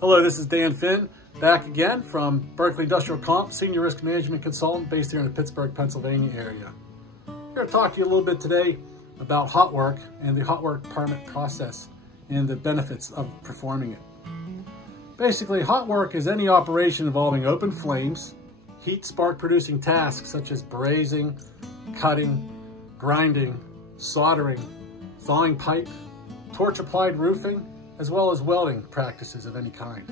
Hello, this is Dan Finn, back again from Berkeley Industrial Comp, Senior Risk Management Consultant based here in the Pittsburgh, Pennsylvania area. I'm going to talk to you a little bit today about hot work and the hot work permit process and the benefits of performing it. Basically, hot work is any operation involving open flames, heat spark producing tasks such as brazing, cutting, grinding, soldering, thawing pipe, torch applied roofing, as well as welding practices of any kind.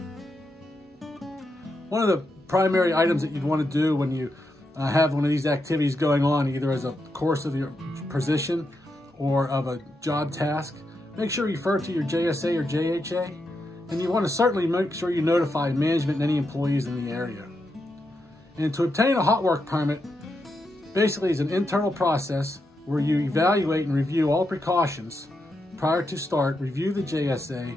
One of the primary items that you'd want to do when you have one of these activities going on, either as a course of your position or of a job task, make sure you refer to your JSA or JHA, and you want to certainly make sure you notify management and any employees in the area. And to obtain a hot work permit, basically is an internal process where you evaluate and review all precautions prior to start, review the JSA,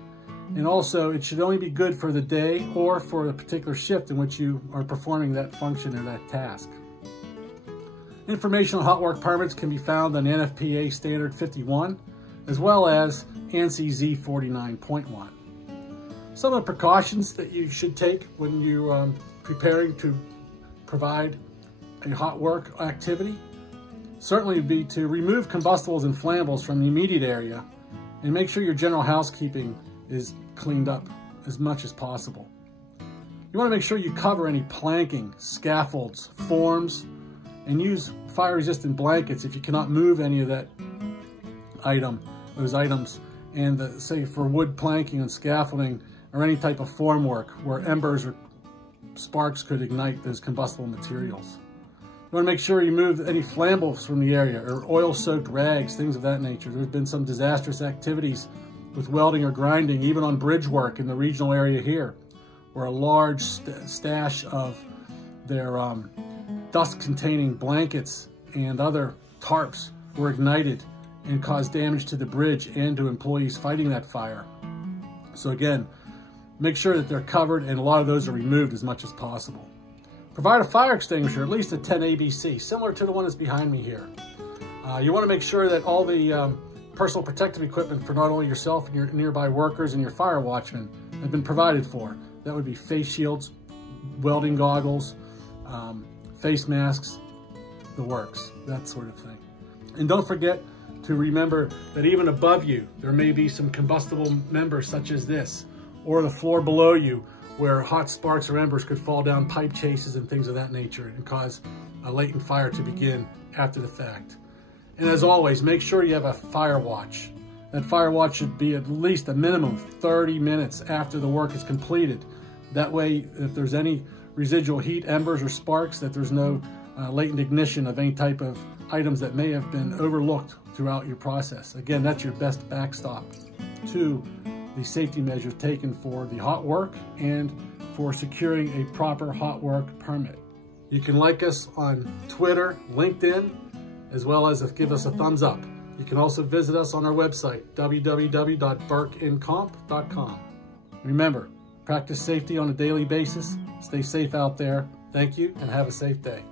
and also it should only be good for the day or for a particular shift in which you are performing that function or that task. Information on hot work permits can be found on NFPA Standard 51, as well as ANSI Z 49.1. Some of the precautions that you should take when you're preparing to provide a hot work activity certainly would be to remove combustibles and flammables from the immediate area and make sure your general housekeeping is cleaned up as much as possible. You want to make sure you cover any planking, scaffolds, forms, and use fire-resistant blankets if you cannot move any of those items, and say for wood planking and scaffolding or any type of form work where embers or sparks could ignite those combustible materials. You want to make sure you move any flammables from the area or oil-soaked rags, things of that nature. There's been some disastrous activities with welding or grinding, even on bridge work in the regional area here, where a large stash of their dust-containing blankets and other tarps were ignited and caused damage to the bridge and to employees fighting that fire. So again, make sure that they're covered and a lot of those are removed as much as possible. Provide a fire extinguisher, at least a 10 ABC, similar to the one that's behind me here. You want to make sure that all the personal protective equipment for not only yourself and your nearby workers and your fire watchmen have been provided for. That would be face shields, welding goggles, face masks, the works, that sort of thing. And don't forget to remember that even above you, there may be some combustible members such as this, or the floor below you, where hot sparks or embers could fall down pipe chases and things of that nature and cause a latent fire to begin after the fact. And as always, make sure you have a fire watch. That fire watch should be at least a minimum of 30 minutes after the work is completed. That way, if there's any residual heat, embers, or sparks, that there's no latent ignition of any type of items that may have been overlooked throughout your process. Again, that's your best backstop to the safety measures taken for the hot work and for securing a proper hot work permit. You can like us on Twitter, LinkedIn, as well as give us a thumbs up. You can also visit us on our website, www.berkincomp.com. Remember, practice safety on a daily basis. Stay safe out there. Thank you and have a safe day.